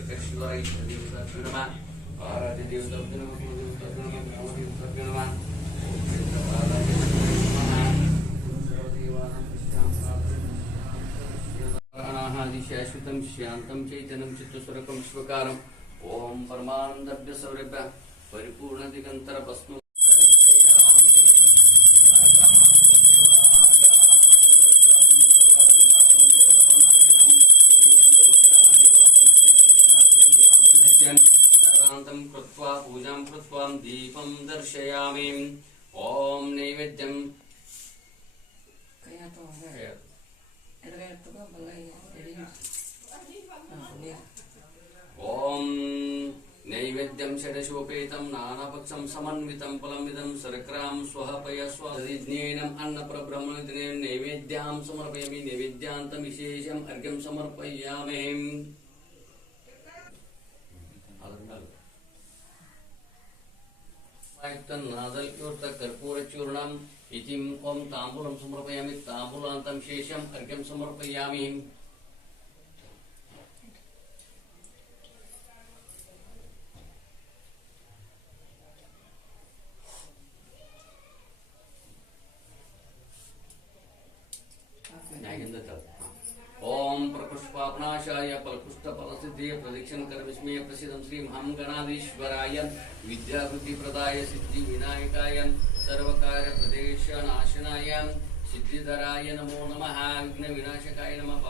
శ్రీకృష్ణేశ్వర ఈశ్వర నమ ఆరాధ్య దేవత నమ నమ శాశ్వతం శాంతం చైతన్యం చిత్తస్వరకం శివకారం ఓం పరమానందభ్య సౌరభ్య పరిపూర్ణ దిగంతర భస్మ सर्वान्तं कृत्वा पूजां कृत्वा दीपं दर्शयामि। ॐ नैवेद्यं। कया तो है इधर तो का भलाई है ॐ नैवेद्यं षडशोपेतं नानापक्षं समन्वितं फलमिदं सर्करां स्वः पयस्वज्ञेनम् अन्नप्रब्रह्मदिने नैवेद्यां समर्पयामि। नैवेद्यान्तं अर्घ्यं समर्पयामि। ആയുക്തം നാദൽയുക്ത കർപ്പൂരചൂർണം ഇതിം ഓം താമ്പൂലം സമർപ്പയാമി. താമ്പൂലാന്തം ശേഷം അർഘ്യം സമർപ്പയാമി. ഞാൻ എന്താ प्रपुष्पापनाशाय फलपुष्टफलसिद्धे प्रदक्षिण कर्मस्मेय प्रसिद्धं श्री महागणाधीश्वराय विद्यावृत्तिप्रदाय सिद्धिविनायकाय सर्वकार्यप्रदेशनाशनाय सिद्धिधराय नमो नमः विघ्नविनाशकाय नमः